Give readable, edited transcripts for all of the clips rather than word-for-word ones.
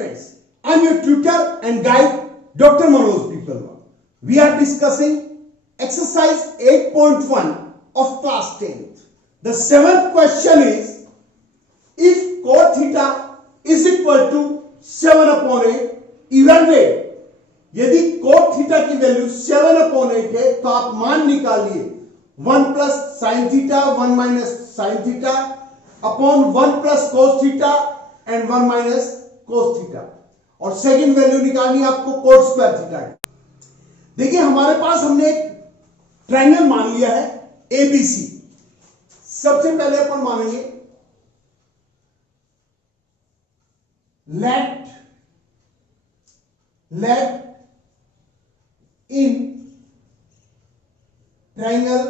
students, I am your tutor and guide Dr. Manoj Pipalwa. We are discussing exercise 8.1 of class 10th. The seventh question is, if cot theta is equal to 7 upon 8, evaluate. यदि cot theta की value 7 upon 8 है तो आप मान निकालिए 1 plus sin theta 1 minus sin theta upon 1 plus cos theta and 1 minus cos theta और second value निकालनी आपको cot square theta। देखिए हमारे पास हमने एक ट्रायंगल मान लिया है ABC। सबसे पहले अपन मानेंगे let in ट्रायंगल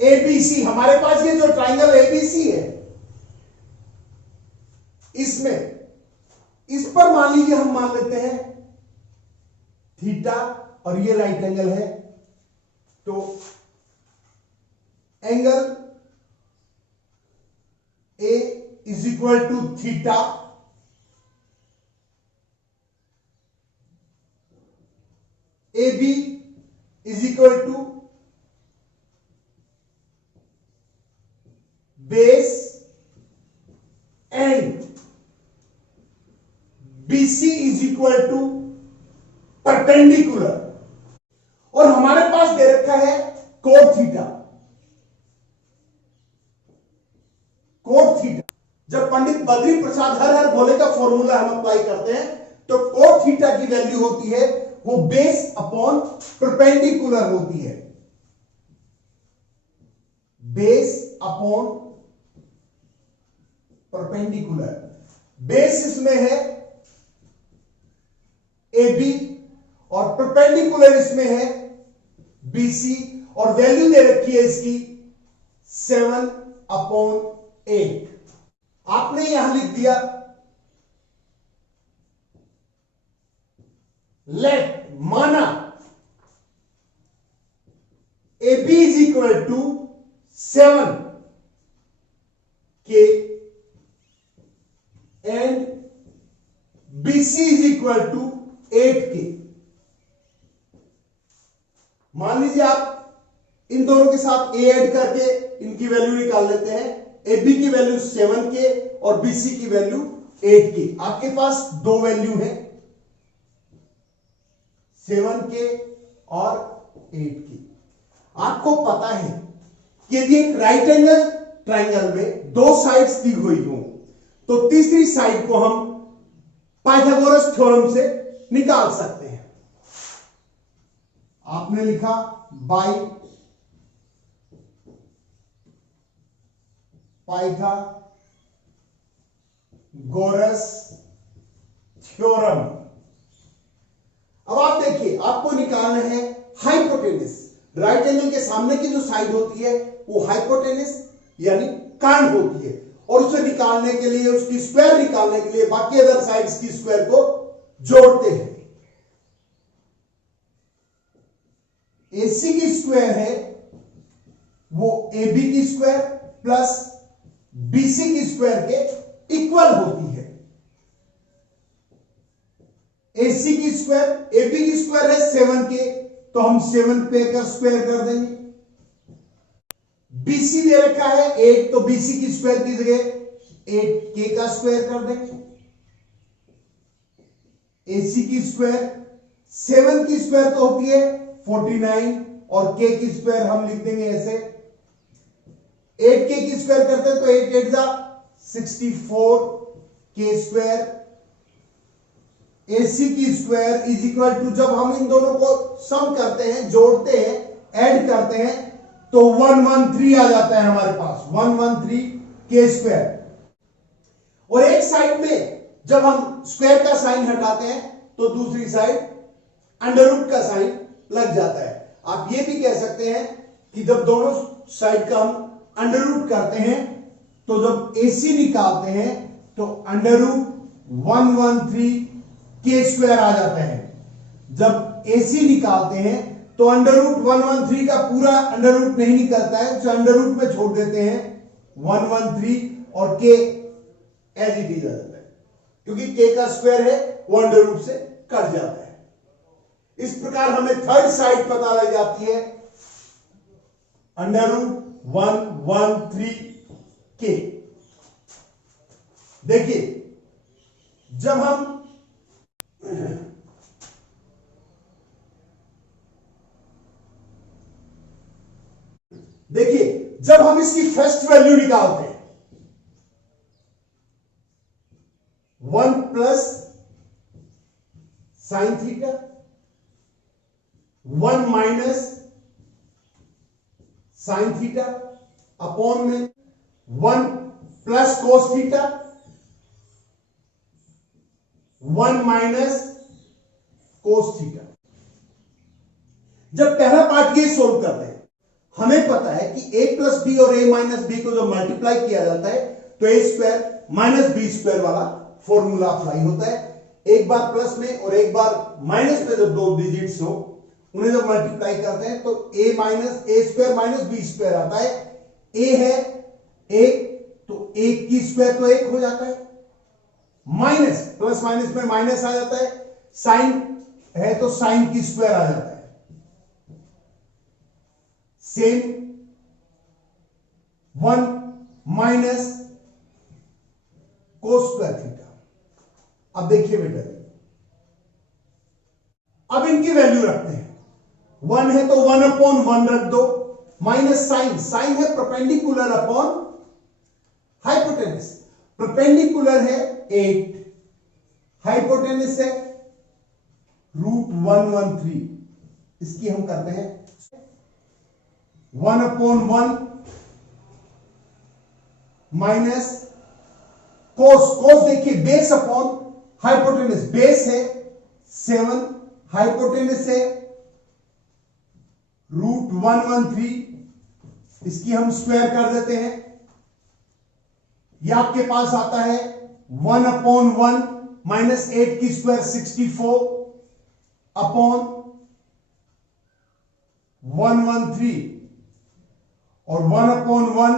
ABC, हमारे पास ये जो ट्रायंगल ABC है इसमें इस पर मान लीजिए हम मान लेते हैं थीटा और ये राइट एंगल है, तो angle A is equal to theta AB is equal to base and BC is equal to perpendicular। और हमारे पास दे रखा है cot थीटा। cot थीटा जब पंडित बद्री प्रसाद हर भोले का फॉर्मूला हम अप्लाई करते हैं तो cot थीटा की वैल्यू होती है वो बेस अपॉन परपेंडिकुलर होती है, बेस अपॉन परपेंडिकुलर। बेस इसमें है AB और परपेंडिकुलर इसमें है BC और वैल्यू दे रखी है इसकी 7 अपॉन 8। आपने यहां लिख दिया लेट माना AB is equal to 7 K and BC is equal to 8 K। मान लीजिए आप इन दोनों के साथ A ऐड करके इनकी वैल्यू निकाल लेते हैं। AB की वैल्यू 7 K और BC की वैल्यू 8 K। आपके पास दो वैल्यू है 7K और 8K। आपको पता है कि यदि एक राइट एंगल ट्रायंगल में दो साइड्स दी हुई हो तो तीसरी साइड को हम पाइथागोरस थ्योरम से निकाल सकते हैं। आपने लिखा बाय पाइथागोरस थ्योरम। अब आप देखिए आपको निकालना है हाइपोटेनस। राइट एंगल के सामने की जो साइड होती है वो हाइपोटेनस यानी कान होती है और उसे निकालने के लिए उसकी स्क्वायर निकालने के लिए बाकी अदर साइड्स की स्क्वायर को जोड़ते हैं। AC की स्क्वायर है वो AB की स्क्वायर प्लस BC की स्क्वायर के इक्वल होती है। AC की स्क्वायर AB की स्क्वायर है 7K तो हम 7 पे कर स्क्वायर कर देंगे। BC दे रखा है 8 तो BC की स्क्वायर की जगह 8K का स्क्वायर कर देंगे। AC की स्क्वायर 7 की स्क्वायर तो होती है 49 और K की स्क्वायर हम लिख देंगे ऐसे 8K की स्क्वायर करते हैं तो 8 8 जा 64 K स्क्वायर। AC की स्क्वायर इज इक्वल टू जब हम इन दोनों को सम करते हैं जोड़ते हैं ऐड करते हैं तो 113 आ जाता है हमारे पास 113 K स्क्वायर। और एक साइड में जब हम स्क्वायर का साइन हटाते हैं तो दूसरी साइड अंडर रूट का साइन लग जाता है। आप ये भी कह सकते हैं कि जब दोनों साइड का हम अंडर रूट करते हैं तो जब AC निकालते हैं तो अंडर रूट 113 K स्क्वायर आ जाता है। जब AC निकालते हैं तो अंडर रूट 113 का पूरा अंडर रूट नहीं निकलता है, तो अंडर रूट में छोड़ देते हैं 113 और K एज इट इज आ जाता है। क्योंकि k का स्क्वायर है वो अंडर रूट से कट जाता है। इस प्रकार हमें थर्ड साइड पता लग जाती है अंडर रूट 113k। देखिए जब हम इसकी फर्स्ट वैल्यू निकालते हैं 1 plus sine theta 1 minus sine theta upon में 1 plus cos theta 1 minus cos theta. जब पहला पार्ट ये सोल्व करते हैं हमें पता है कि a प्लस बी और a माइनस बी को जब मल्टीप्लाई किया जाता है तो a square minus B square वाला फॉर्मूला अप्लाई होता है। एक बार प्लस में और एक बार माइनस में जब दो डिजिट्स हो उन्हें जब मल्टीप्लाई करते हैं तो a minus A square minus B square आता है। a है 1 तो 1 की स्क्वायर तो 1 हो जाता है, माइनस प्लस माइनस में माइनस आ जाता है, साइन है तो साइन की स्क्वायर आ जाता है। Same 1 minus cos square theta. अब देखिए बेटा अब इनकी वैल्यू रखते हैं 1 है तो 1 अपॉन 1 रख दो माइनस साइन, साइन है परपेंडिकुलर अपॉन हाइपोटेनस, परपेंडिकुलर है 8, हाइपोटेनस है √113। इसकी हम करते हैं 1 अपॉन 1 माइनस कोस, कोस देखिए बेस अपॉन हाइपोटेनस, बेस है 7, हाइपोटेनस है √113। इसकी हम स्क्वायर कर देते हैं, यह आपके पास आता है 1 अपॉन 1 माइनस 8 की स्क्वायर 64 अपॉन 113 और 1 अपॉन 1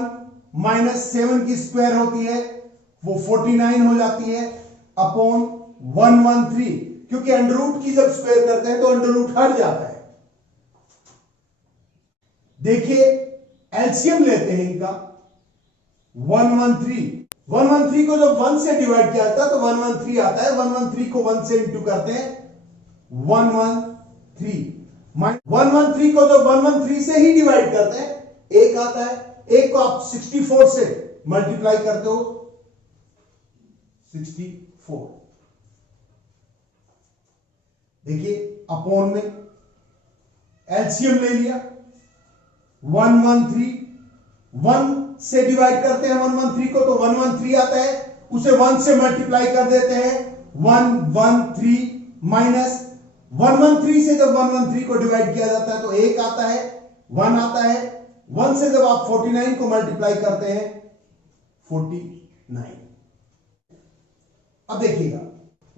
माइनस 7 की स्क्वायर होती है वो 49 हो जाती है अपॉन 113। क्योंकि अंडर रूट की जब स्क्वायर करते हैं तो अंडर रूट हट जाता है। देखिए एलसीएम लेते हैं इनका 113 को जब 1 से डिवाइड किया जाता है तो 113 आता है। 113 को 1 से इंटू करते हैं 113 को जब 113 से ही डिवाइड करते हैं 1 आता है। 1 को आप 64 से मल्टीप्लाई करते हो 64। देखिए अपॉन में एलसीएम ले लिया 113, 1 से डिवाइड करते हैं 113 को तो 113 आता है, उसे 1 से मल्टीप्लाई कर देते हैं 113 माइनस 113 से जब 113 को डिवाइड किया जाता है तो 1 आता है, 1 आता है। 1 से जब आप 49 को मल्टीप्लाई करते हैं 49। अब देखिएगा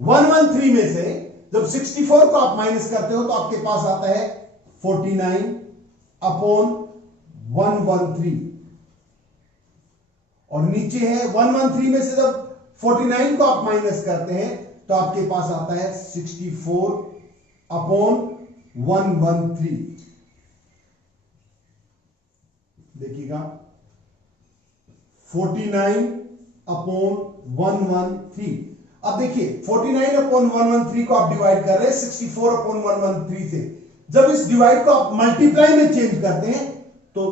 113 में से जब 64 को आप माइनस करते हो तो आपके पास आता है 49 अपॉन 113 और नीचे है 113 में से जब 49 को आप माइनस करते हैं तो आपके पास आता है 64 अपॉन 113। देखिएगा 49 अपॉन 113। अब देखिए 49 अपॉन 113 को आप डिवाइड कर रहे हैं 64 अपॉन 113 से। जब इस डिवाइड को आप मल्टीप्लाई में चेंज करते हैं तो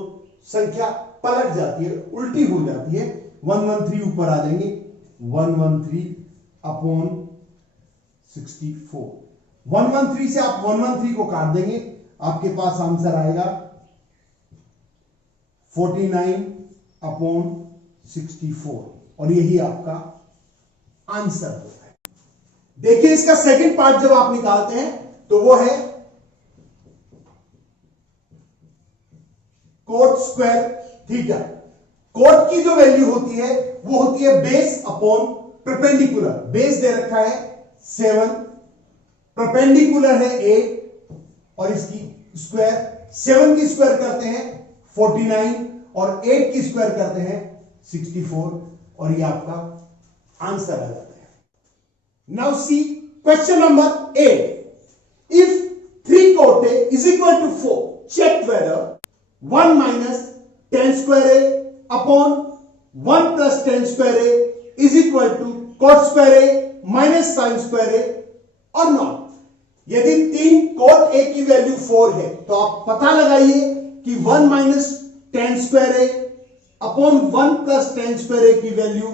संख्या पलट जाती है, उल्टी हो जाती है। 113 ऊपर आ जाएंगे 113 अपॉन 64। 113 से आप 113 को काट देंगे, आपके पास आंसर आएगा 49 अपॉन 64 और यही आपका आंसर होता है। देखिए इसका सेकंड पार्ट जब आप निकालते हैं तो वो है कोट स्क्वायर थीटा। कोट की जो वैल्यू होती है वो होती है बेस अपॉन परपेंडिकुलर। बेस दे रखा है 7, परपेंडिकुलर है 8 और इसकी स्क्वायर 7 की स्क्वायर करते हैं 49 और 8 की स्क्वायर करते हैं 64 और ये आपका आंसर आ जाता है। Now see question number 8. If 3 cot A is equal to 4, check whether 1 minus tan square A upon 1 plus tan square A is equal to cot square A minus sin square A or not. यदि 3 cot A की value 4 है तो आप पता लगाइए कि 1 minus tan square A upon 1 plus tan square A की value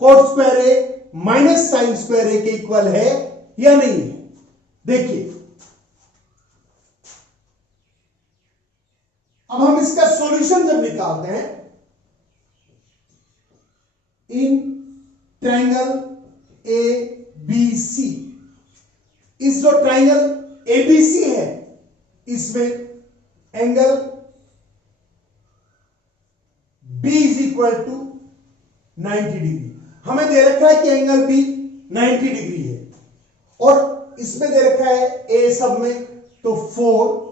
cot square A minus sin square A के इक्वल है या नहीं है। देखिए अब हम इसका सॉल्यूशन जब निकालते हैं in triangle A B C, इस जो ट्रायंगल एबीसी है इसमें angle B is equal to 90 degree. हमें दे रखा है कि एंगल बी 90 डिग्री है और इसमें दे रखा है ए सब में, तो 4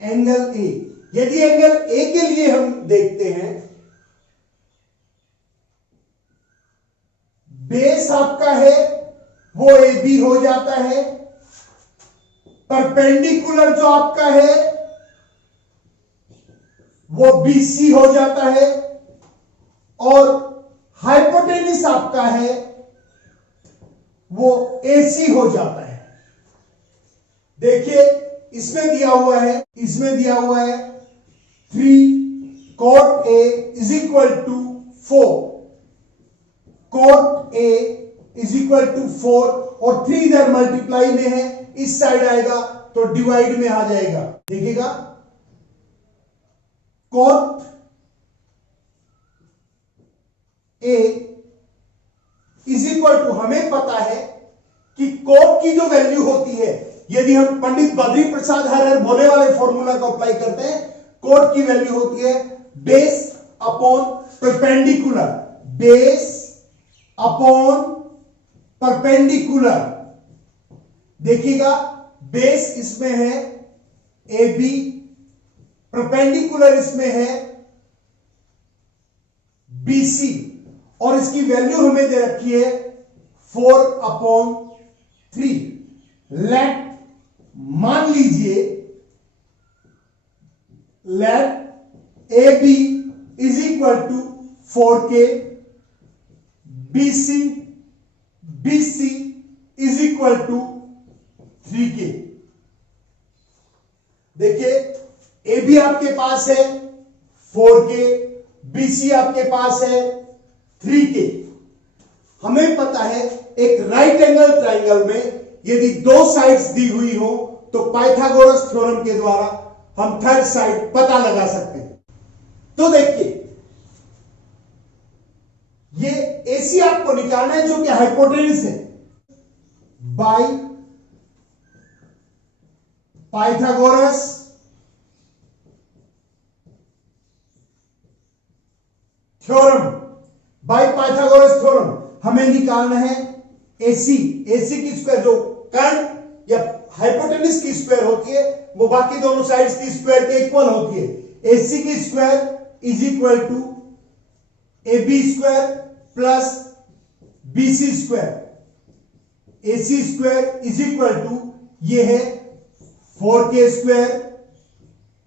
एंगल ए। यदि एंगल ए के लिए हम देखते हैं, बेस आपका है वो ए बी हो जाता है, परपेंडिकुलर जो आपका है वो बी सी हो जाता है और हाइपोटेन्यूस आपका है वो ए सी हो जाता है। देखिए इसमें दिया हुआ है, इसमें दिया हुआ है 3 cot A is equal to 4, cot A is equal to 4 और 3 इधर मल्टीप्लाई में है, इस साइड आएगा तो डिवाइड में आ जाएगा। देखिएगा cot A is equal to, हमें पता है कि cot की जो वैल्यू होती है, यदि हम पंडित बद्री प्रसाद हर भोले वाले फॉर्मूला को अप्लाई करते हैं, cot की वैल्यू होती है base upon perpendicular, base upon perpendicular. देखिएगा बेस इसमें है ए बी, परपेंडिकुलर इसमें है बी सी और इसकी वैल्यू हमें दे रखी है 4/3। लेट मान लीजिए let A B is equal to 4K, BC is equal to 3K। देखिए ए बी आपके पास है 4K, BC आपके पास है 3K। हमें पता है एक राइट एंगल ट्रायंगल में यदि 2 साइड्स दी हुई हो तो पाइथागोरस थ्योरम के द्वारा हम थर्ड साइड पता लगा सकते हैं। तो देखिए ये AC आपको निकालना है जो कि हाइपोटेन्यूस है, by Pythagoras theorem, by Pythagoras theorem हमें निकालना है AC की स्क्वायर, जो कर्ण या हाइपोटेन्यूस की स्क्वायर होती है वो बाकी दोनों साइड्स की स्क्वायर के इक्वल होती है। AC की square is equal to AB square plus BC square. AC square is equal to ये है 4K स्क्वायर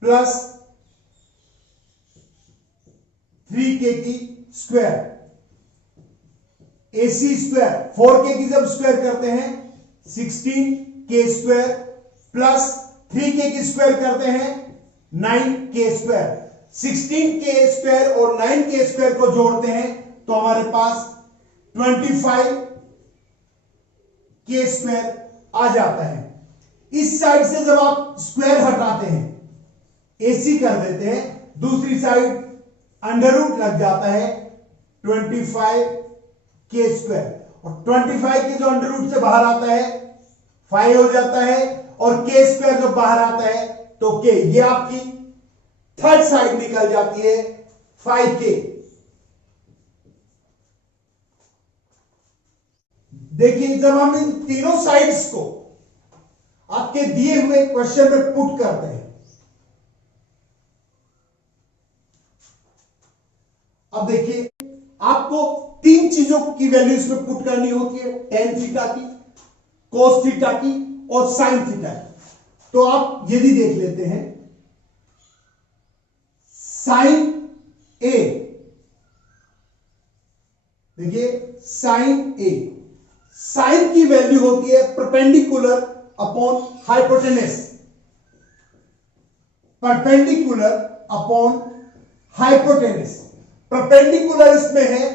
प्लस 3K की स्क्वायर। AC स्क्वायर 4K की जब स्क्वायर करते हैं 16K स्क्वायर प्लस 3K की स्क्वायर करते हैं 9K स्क्वायर। 16K स्क्वायर और 9K स्क्वायर को जोड़ते हैं तो हमारे पास 25K स्क्वायर आ जाता है। इस साइड से जब आप स्क्वायर हटाते हैं, AC कर देते हैं, दूसरी साइड अंडर रूट लग जाता है 25K स्क्वायर और 25 के जो अंडर रूट से बाहर आता है 5 हो जाता है और K स्क्वायर जो बाहर आता है तो K, ये आपकी थर्ड साइड निकल जाती है 5K। देखिए जब हम इन तीनों साइड्स को आपके दिए हुए क्वेश्चन में पुट करते हैं, अब देखिए आपको तीन चीजों की वैल्यू इसमें पुट करनी होती है, टेन थीटा की, कोस थीटा की और साइन थीटा की। तो आप यदि देख लेते हैं साइन ए, देखिए साइन ए, साइन की वैल्यू होती है perpendicular upon hypotenuse, perpendicular upon hypotenuse. Perpendicular इसमें है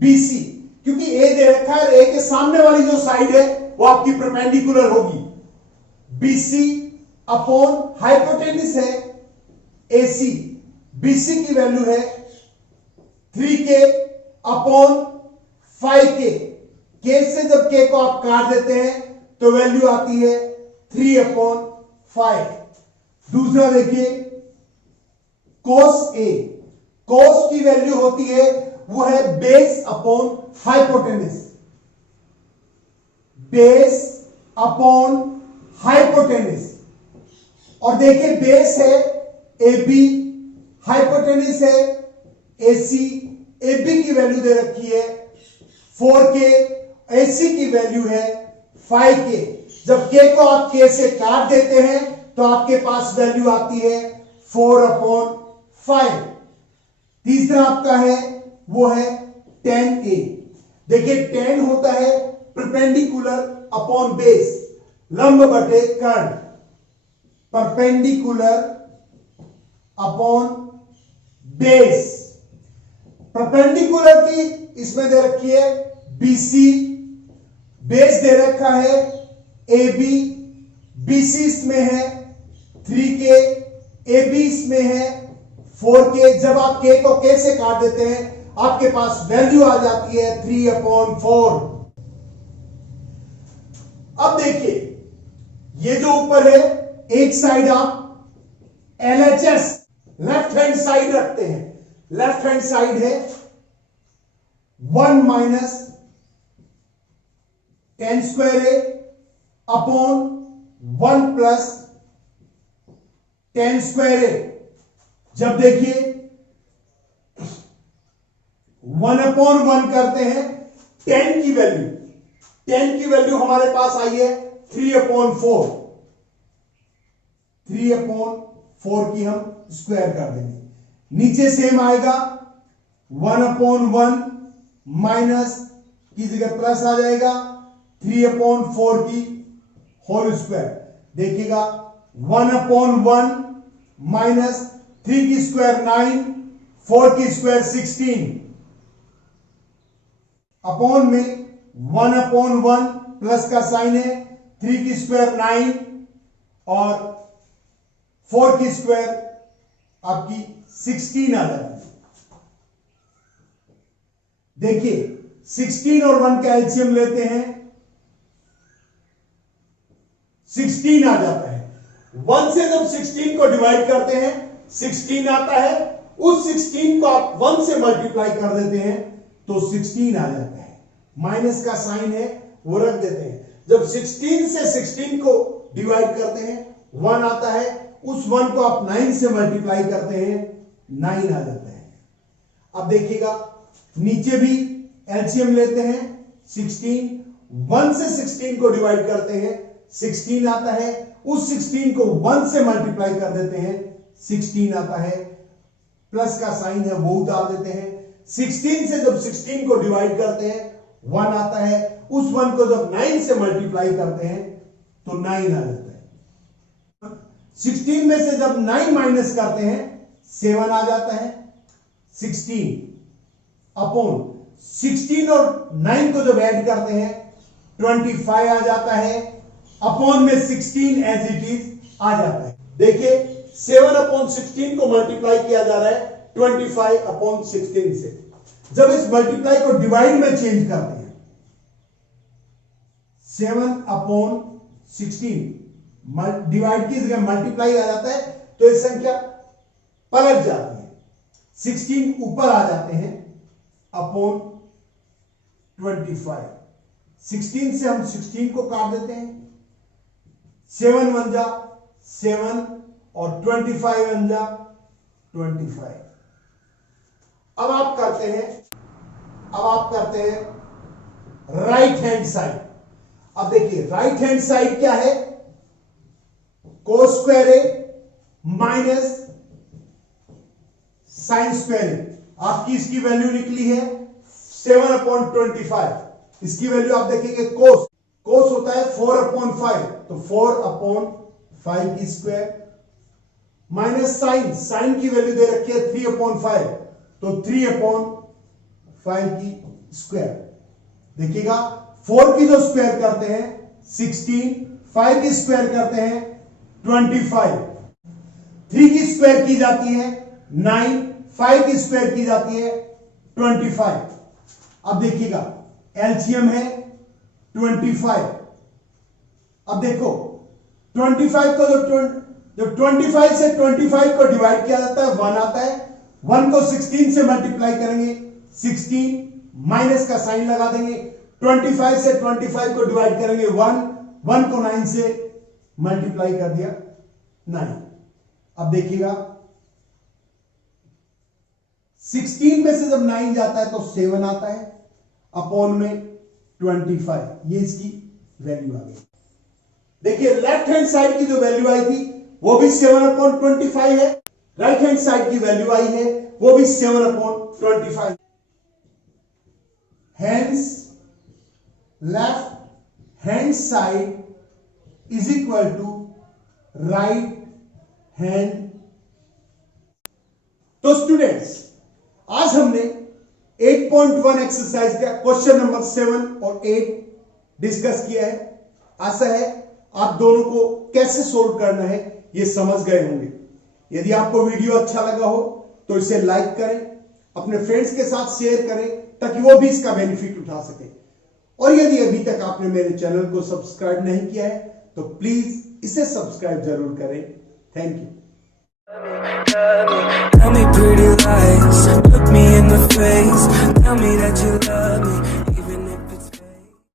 बीसी, क्योंकि ए दे रखा है, ए के सामने वाली जो साइड है वो आपकी परपेंडिकुलर होगी। बीसी अपॉन हाइपोटेनस है एसी, बीसी की वैल्यू है 3k अपॉन 5k। के से जब के को आप काट देते हैं तो वैल्यू आती है 3 अपॉन 5। दूसरा देखिए कोस ए, कोस की वैल्यू होती है वो है base upon hypotenuse, base upon hypotenuse. और देखिए बेस है ए बी, हाइपोटेनस है एसी, ए बी की वैल्यू दे रखी है 4k, एसी की वैल्यू है 5k। जब k को आप k से काट देते हैं तो आपके पास वैल्यू आती है 4 अपॉन 5। तीसरा आपका है वो है tan a। देखिए tan होता है परपेंडिकुलर अपॉन बेस, लंब बटे कर्ण, परपेंडिकुलर अपॉन बेस। परपेंडिकुलर की इसमें दे रखी है बीसी, बेस दे रखा है ए बी, बीसी इसमें है 3k, ए बी इसमें है 4k। जब आप k को k से काट देते हैं आपके पास वैल्यू आ जाती है 3 अपॉन 4। अब देखिए ये जो ऊपर है, एक साइड आप LHS लेफ्ट हैंड साइड रखते हैं, लेफ्ट हैंड साइड है 1 माइनस टेन स्क्वायर ए अपॉन 1 प्लस टेन स्क्वायर ए। जब देखिए 1 अपॉन 1 करते हैं, 10 की वैल्यू, 10 की वैल्यू हमारे पास आई है 3 अपॉन 4, 3 अपॉन 4 की हम स्क्वायर कर देंगे। नीचे सेम आएगा 1 अपॉन 1 माइनस की जगह प्लस आ जाएगा 3 अपॉन 4 की होल स्क्वायर। देखिएगा 1 अपॉन 1 माइनस 3 की स्क्वायर 9, 4 की स्क्वायर 16, अपॉन में 1 अपॉन 1 प्लस का साइन है, 3 की स्क्वायर 9 और 4 की स्क्वायर आपकी 16 आ जाती है। देखिए 16 और 1 का एलसीएम लेते हैं, 16 आ जाता है। 1 से जब 16 को डिवाइड करते हैं 16 आता है, उस 16 को आप 1 से मल्टीप्लाई कर देते हैं तो 16 आ जाता है। माइनस का साइन है वो रख देते हैं। जब 16 से 16 को डिवाइड करते हैं 1 आता है, उस 1 को आप 9 से मल्टीप्लाई करते हैं 9 आ जाता है। अब देखिएगा नीचे भी एलसीएम लेते हैं 16, 1 से 16 को डिवाइड करते हैं 16 आता है, उस 16 को 1 से मल्टीप्लाई कर देते हैं 16 आता है, प्लस का साइन है वो उतार देते हैं। 16 से जब 16 को डिवाइड करते हैं 1 आता है, उस 1 को जब 9 से मल्टीप्लाई करते हैं तो 9 आ जाता है। 16 में से जब 9 माइनस करते हैं 7 आ जाता है। 16 अपॉन 16 और 9 को जब ऐड करते हैं 25 आ जाता है, अपॉन में 16 एज इट इज आ जाता है। देखिए 7 अपॉन 16 को मल्टीप्लाई किया जा रहा है 25 अपॉन 16 से। जब इस मल्टीप्लाई को डिवाइड में चेंज करते हैं 7 अपॉन 16 डिवाइड की जगह मल्टीप्लाई आ जाता है तो ये संख्या पलट जाती है, 16 ऊपर आ जाते हैं अपॉन 25। 16 से हम 16 को काट देते हैं, 7 1 जा 7 और 25 1 जा 25। अब आप करते हैं अब आप करते हैं राइट हैंड साइड। अब देखिए राइट हैंड साइड क्या है, कोस स्क्वायर ए माइनस साइन स्क्वायर ए। आपकी इसकी वैल्यू निकली है 7/25। इसकी वैल्यू आप देखेंगे कोस होता है 4/5, तो 4/5 की स्क्वायर माइनस साइन की वैल्यू दे रखी है 3/5, तो 3/5 की स्क्वायर। देखिएगा 4 की जो स्क्वायर करते हैं 16, 5 की स्क्वायर करते हैं 25, 3 की स्क्वायर की जाती है 9, 5 की स्क्वायर की जाती है 25। अब देखिएगा एलसीएम है 25। अब देखो 25 को जब 25 से 25 को डिवाइड किया जाता है 1 आता है। 1 को 16 से मल्टीप्लाई करेंगे 16, माइनस का साइन लगा देंगे। 25 से 25 को डिवाइड करेंगे 1 को 9 से मल्टीप्लाई कर दिया 9। अब देखिएगा 16 में से जब 9 जाता है तो 7 आता है, अपॉन में 25, ये इसकी वैल्यू आ गई। देखिए लेफ्ट हैंड साइड की जो वैल्यू आई थी वो भी 7/25 है, राइट हैंड साइड की वैल्यू आई है वो भी 7/25। Hence left hand side is equal to right hand। तो स्टूडेंट्स आज हमने 8.1 एक्सरसाइज का क्वेश्चन नंबर 7 और 8 डिस्कस किया है। आशा है आप दोनों को कैसे सोल्व करना है ये समझ गए होंगे। यदि आपको वीडियो अच्छा लगा हो तो इसे लाइक करें, अपने फ्रेंड्स के साथ शेयर करें ताकि वो भी इसका बेनिफिट उठा सके। और यदि अभी तक आपने मेरे चैनल को सब्सक्राइब नहीं किया है तो प्लीज इसे सब्सक्राइब जरूर करें। Thank you. Tell me pretty lies, look me in the face, tell me that you love